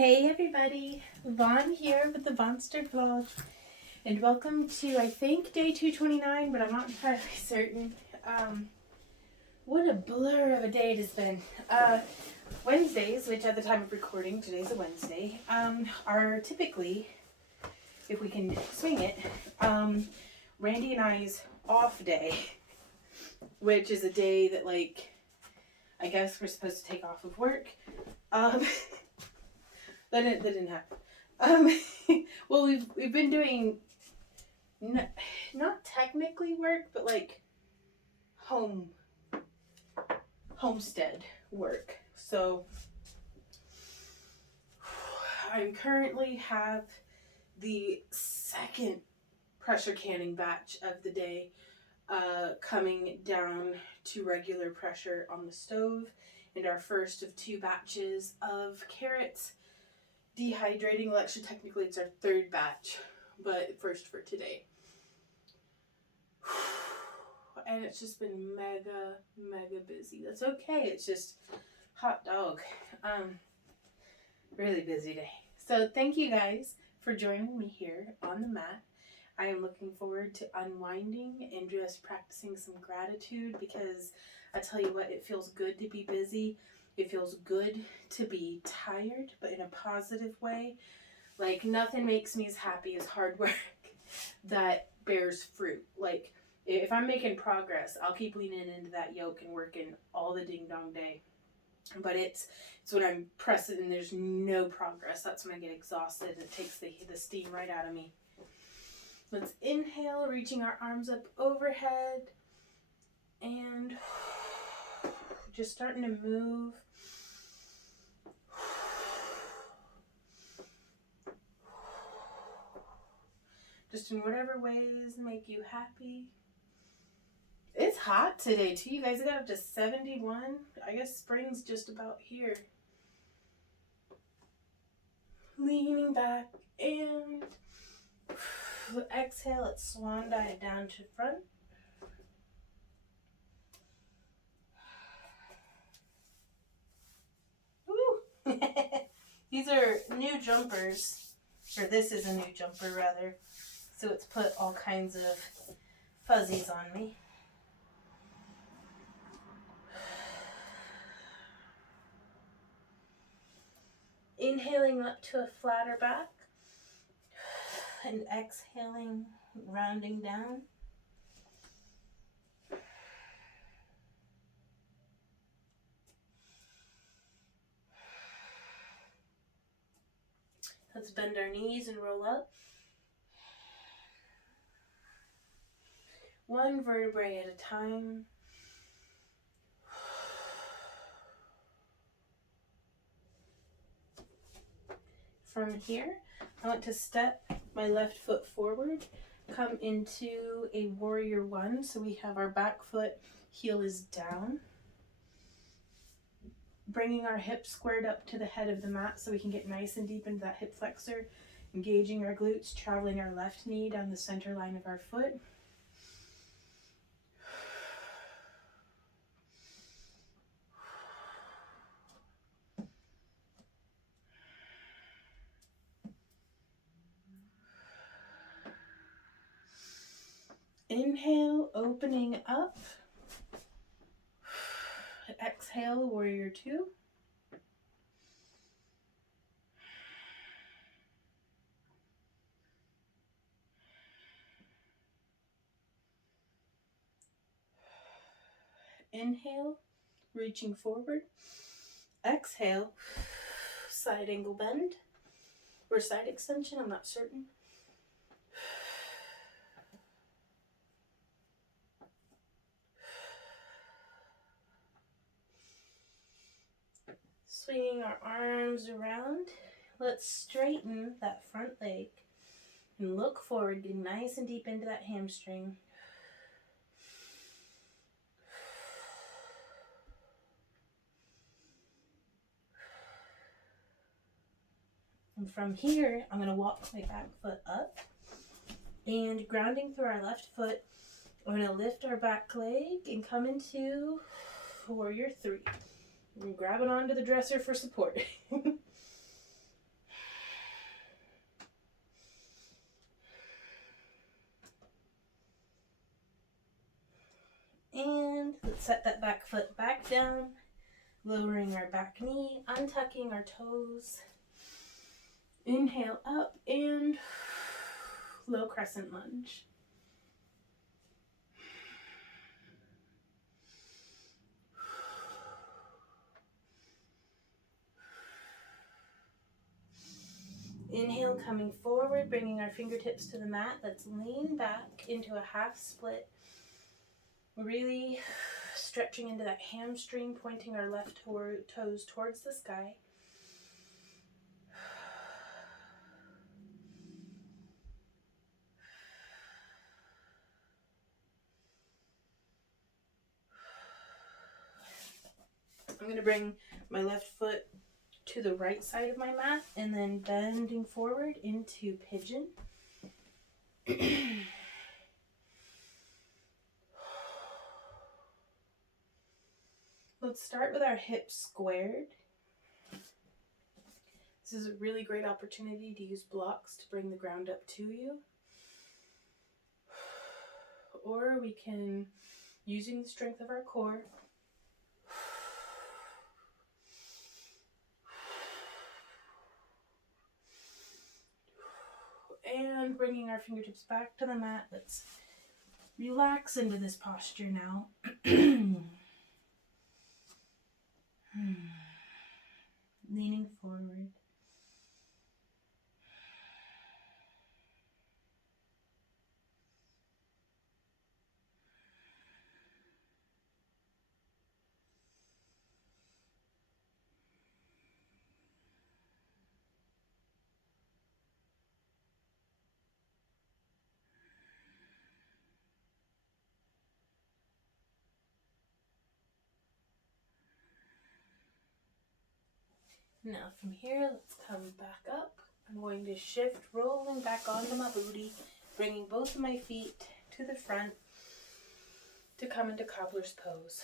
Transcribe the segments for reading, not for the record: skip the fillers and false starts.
Hey everybody, Vaughn here with the Vonster vlog, and welcome to, I think, day 229, but I'm not entirely certain. What a blur of a day it has been. Wednesdays, which at the time of recording, today's a Wednesday, are typically, if we can swing it, Randy and I's off day, which is a day that, like, I guess we're supposed to take off of work. That didn't happen. Well, we've been doing not technically work, but like homestead work. So I currently have the second pressure canning batch of the day coming down to regular pressure on the stove, and our first of two batches of carrots dehydrating. Well, actually, technically it's our third batch, but first for today. And it's just been mega busy. That's okay. It's just hot dog. Really busy day. So thank you guys for joining me here on the mat. I am looking forward to unwinding and just practicing some gratitude, because I tell you what, it feels good to be busy. It feels good to be tired, but in a positive way. Like, nothing makes me as happy as hard work that bears fruit. Like, if I'm making progress, I'll keep leaning into that yoke and working all the ding dong day. But it's when I'm pressing and there's no progress, that's when I get exhausted. It takes the steam right out of me. Let's inhale, reaching our arms up overhead, and just starting to move. Just in whatever ways make you happy. It's hot today too, you guys. It got up to 71. I guess spring's just about here. Leaning back and exhale, let's swan dive down to front. Woo! These are new jumpers, or this is a new jumper rather, so it's put all kinds of fuzzies on me. Inhaling up to a flatter back, and exhaling, rounding down. Let's bend our knees and roll up. One vertebrae at a time. From here, I want to step my left foot forward, come into a warrior one. So we have our back foot, heel is down. Bringing our hips squared up to the head of the mat so we can get nice and deep into that hip flexor. Engaging our glutes, traveling our left knee down the center line of our foot. Inhale, opening up. Exhale, warrior two. Inhale, reaching forward. Exhale, side angle bend or side extension, I'm not certain. Swinging our arms around. Let's straighten that front leg and look forward, getting nice and deep into that hamstring. And from here, I'm going to walk my back foot up, and grounding through our left foot, we're going to lift our back leg and come into warrior three. I'm grabbing onto the dresser for support. set that back foot back down, lowering our back knee, untucking our toes. Inhale up and low crescent lunge. Inhale, coming forward, bringing our fingertips to the mat. Let's lean back into a half split. Really stretching into that hamstring, pointing our left toes towards the sky. I'm going to bring my left foot to the right side of my mat and then bending forward into pigeon. Let's start with our hips squared. This is a really great opportunity to use blocks to bring the ground up to you. Or we can, using the strength of our core, and bringing our fingertips back to the mat. Let's relax into this posture now. Leaning forward. Now from here, let's come back up. I'm going to shift, rolling back onto my booty, bringing both of my feet to the front to come into cobbler's pose.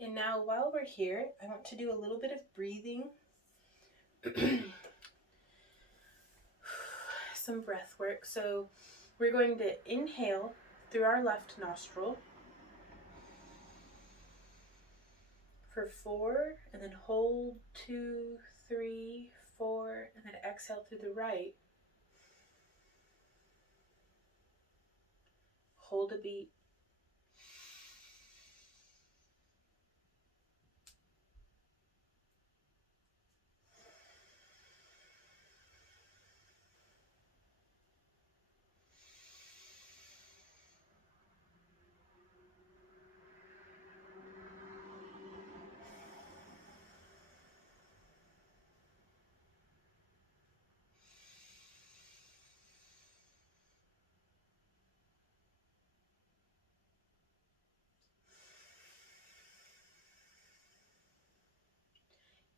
And now while we're here, I want to do a little bit of breathing. Some breath work. So we're going to inhale through our left nostril for 4, and then hold 2, 3, 4, and then exhale through the right. Hold a beat.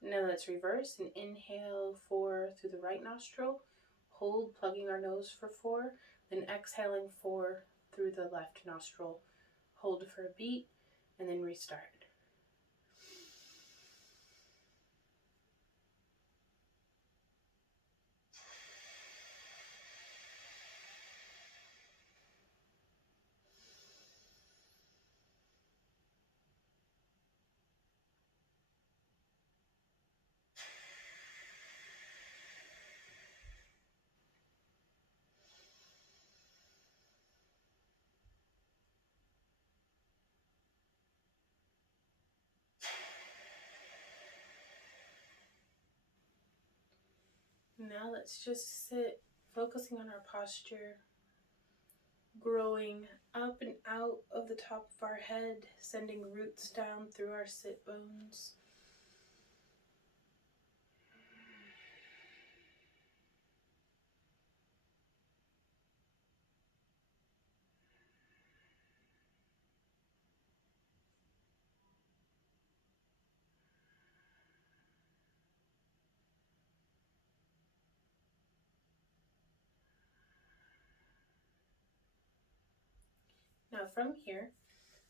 Now let's reverse and inhale 4 through the right nostril. Hold, plugging our nose for 4. Then exhaling 4 through the left nostril. Hold for a beat and then restart. Now let's just sit, focusing on our posture, growing up and out of the top of our head, sending roots down through our sit bones. Now from here,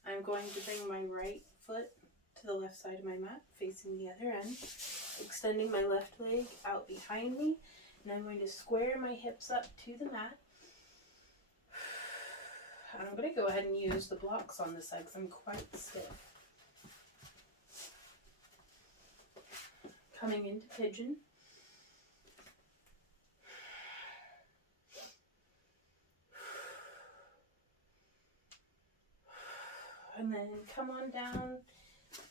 I'm going to bring my right foot to the left side of my mat, facing the other end, extending my left leg out behind me, And I'm going to square my hips up to the mat. And I'm going to go ahead and use the blocks on this side because I'm quite stiff. Coming into pigeon. And then come on down,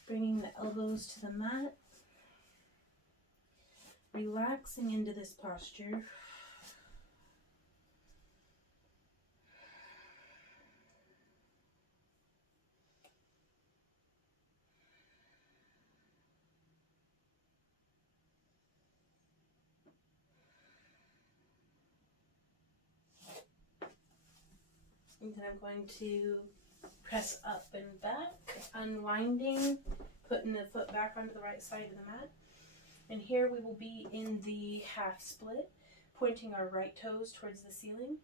bringing the elbows to the mat. Relaxing into this posture. And then I'm going to press up and back, unwinding, putting the foot back onto the right side of the mat. And here we will be in the half split, pointing our right toes towards the ceiling.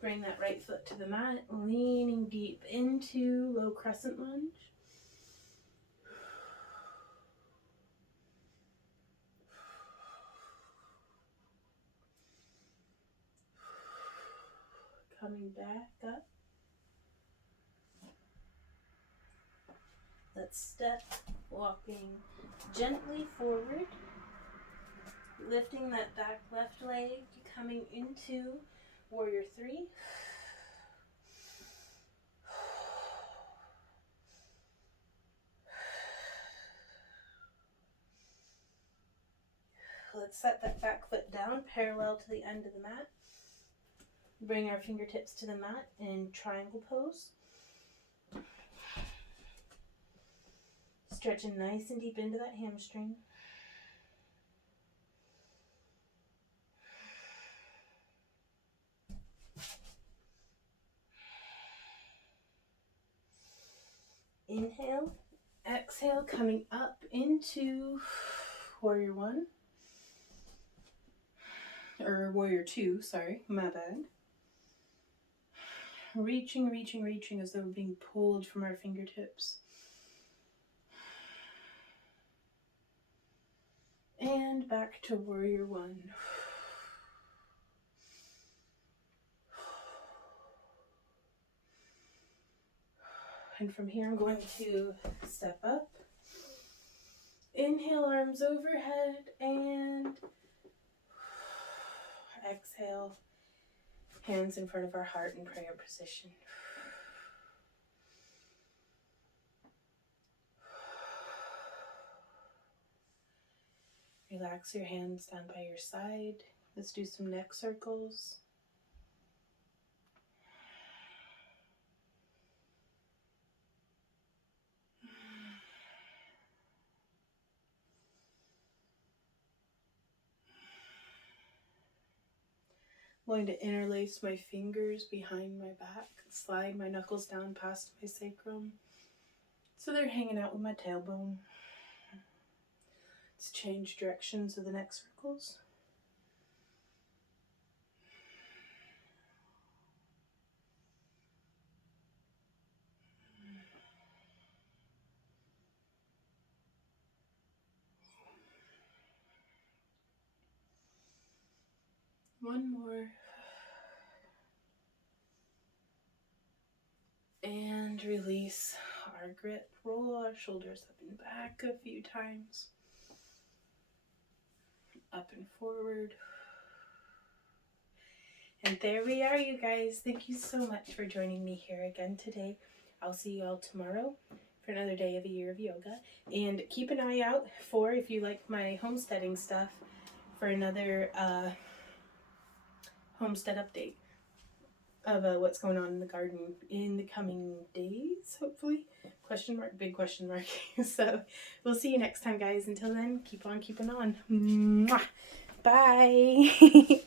Bring that right foot to the mat, leaning deep into low crescent lunge. Coming back up. Let's step, walking gently forward, lifting that back left leg, coming into warrior 3. Let's set that back foot down parallel to the end of the mat. Bring our fingertips to the mat in triangle pose. Stretching nice and deep into that hamstring. Inhale, exhale, coming up into warrior 1. Or warrior 2, sorry, my bad. Reaching as though we're being pulled from our fingertips. And back to warrior 1. And from here I'm going to step up. Inhale, arms overhead, and exhale, hands in front of our heart in prayer position. Relax your hands down by your side. Let's do some neck circles. I'm going to interlace my fingers behind my back, slide my knuckles down past my sacrum so they're hanging out with my tailbone. Let's change directions of the neck circles. One more. And release our grip. Roll our shoulders up and back a few times. Up and forward. And there we are, you guys. Thank you so much for joining me here again today. I'll see you all tomorrow for another day of a year of yoga. And keep an eye out for, if you like my homesteading stuff, for another homestead update of what's going on in the garden in the coming days, hopefully. Question mark, big question mark. So we'll see you next time, guys. Until then, keep on keeping on. Mwah. Bye.